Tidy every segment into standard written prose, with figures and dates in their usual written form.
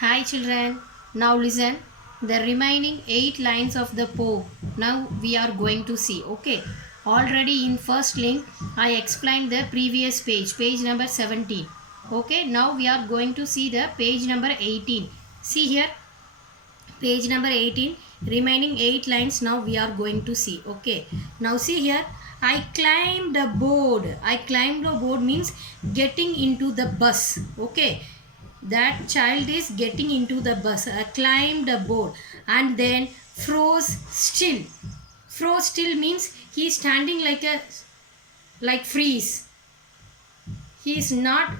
Hi children, now listen the remaining 8 lines of the poem. Now we are going to see. Okay, already in first link I explained the previous page number 17. Okay, now we are going to see the page number 18. See here, page number 18, remaining 8 lines now we are going to see. Okay, now see here, I climbed a board. I climbed a board means getting into the bus. Okay, that child is getting into the bus. Climbed a board and then froze still. Froze still means he is standing like freeze. He is not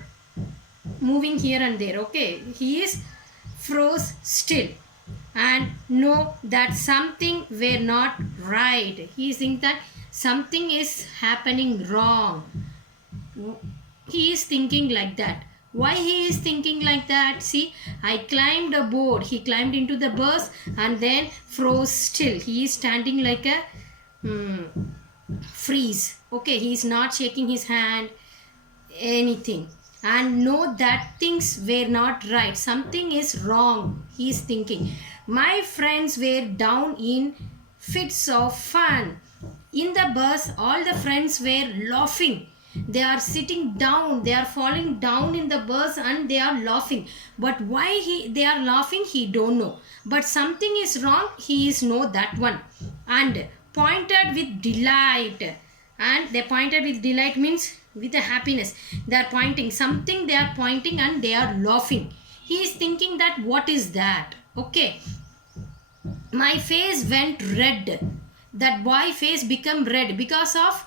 moving here and there. Okay, he is froze still and know that something were not right. He think that something is happening wrong. He is thinking like that. Why he is thinking like that? See, I climbed a board. He climbed into the bus and then froze still. He is standing like a freeze. Okay, he is not shaking his hand, anything, and know that things were not right. Something is wrong. He is thinking. My friends were down in fits of fun. In the bus, all the friends were laughing. They are sitting down, they are falling down in the bus and they are laughing. But why they are laughing, he don't know. But something is wrong, he is know that one. And pointed with delight. And they pointed with delight means with a happiness. They are pointing something, they are pointing and they are laughing. He is thinking that what is that? Okay. My face went red. That boy face become red because of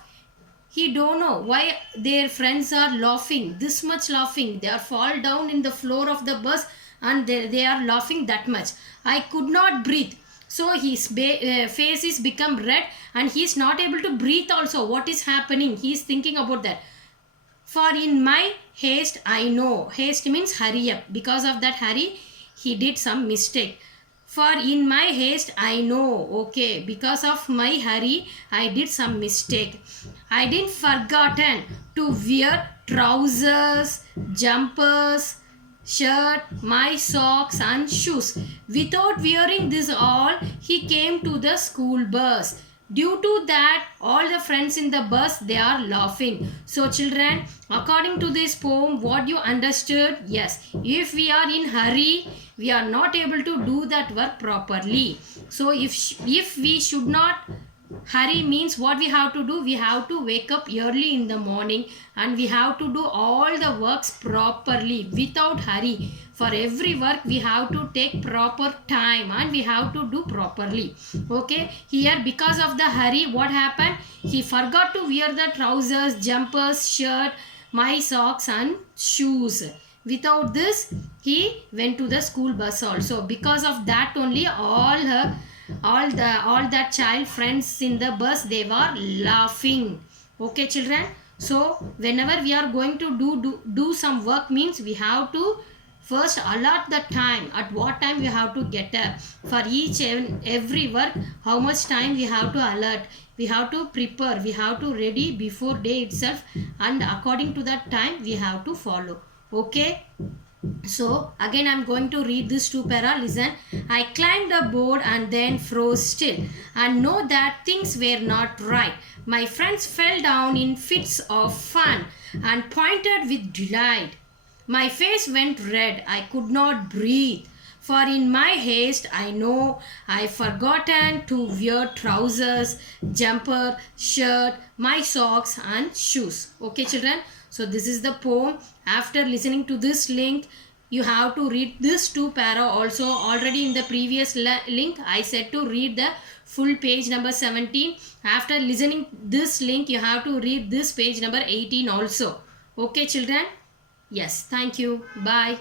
he don't know why their friends are laughing, this much laughing. They are fall down in the floor of the bus and they are laughing that much. I could not breathe. So his face is become red and he is not able to breathe also. What is happening? He is thinking about that. For in my haste, I know. Haste means hurry up. Because of that hurry, he did some mistake. For in my haste, I know. Okay, because of my hurry, I did some mistake. I didn't forgotten to wear trousers, jumpers, shirt, my socks and shoes. Without wearing this all, he came to the school bus. Due to that, all the friends in the bus, they are laughing. So children, according to this poem, what you understood? Yes, if we are in hurry, we are not able to do that work properly. So if we should not hurry means what we have to do? We have to wake up early in the morning and we have to do all the works properly without hurry. For every work we have to take proper time and we have to do properly. Okay, here because of the hurry, what happened? He forgot to wear the trousers, jumpers, shirt, my socks and shoes. Without this, he went to the school bus also. Because of that only, all that child friends in the bus, they were laughing. Okay children, so whenever we are going to do some work means we have to first allot the time, at what time we have to get up. For each and every work, how much time we have to allot, we have to prepare, we have to ready before day itself, and according to that time we have to follow. Okay, so again I'm going to read this two para. Listen. I climbed a board and then froze still and know that things were not right. My friends fell down in fits of fun and pointed with delight. My face went red. I could not breathe. For in my haste, I know I forgotten to wear trousers, jumper, shirt, my socks and shoes. Okay children. So this is the poem. After listening to this link, you have to read this two para also. Already in the previous link, I said to read the full page number 17. After listening this link, you have to read this page number 18 also. Okay children? Yes. Thank you. Bye.